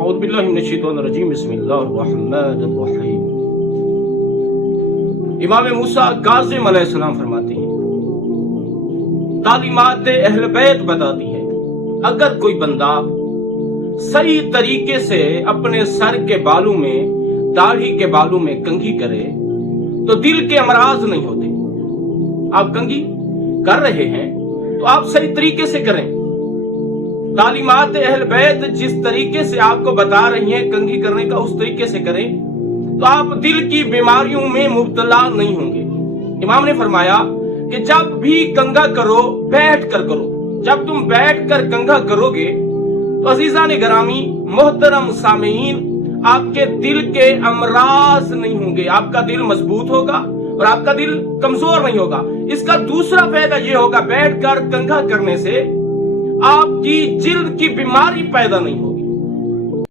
اعوذ باللہ من الشیطان الرجیم بسم اللہ الرحمن الرحیم۔ امام موسیٰ کاظم علیہ السلام فرماتے ہیں، تعلیمات اہل بیت بتاتی ہیں اگر کوئی بندہ صحیح طریقے سے اپنے سر کے بالوں میں، داڑھی کے بالوں میں کنگھی کرے تو دل کے امراض نہیں ہوتے۔ آپ کنگھی کر رہے ہیں تو آپ صحیح طریقے سے کریں۔ تعلیمات اہل بیت جس طریقے سے آپ کو بتا رہی ہیں کنگھی کرنے کا، اس طریقے سے کریں تو آپ دل کی بیماریوں میں مبتلا نہیں ہوں گے۔ امام نے فرمایا کہ جب بھی کنگھا کرو بیٹھ کر کرو۔ جب تم بیٹھ کر کنگھا کرو گے تو عزیزان گرامی محترم سامعین، آپ کے دل کے امراض نہیں ہوں گے، آپ کا دل مضبوط ہوگا اور آپ کا دل کمزور نہیں ہوگا۔ اس کا دوسرا فائدہ یہ ہوگا بیٹھ کر کنگھا کرنے سے آپ کی جلد کی بیماری پیدا نہیں ہوگی۔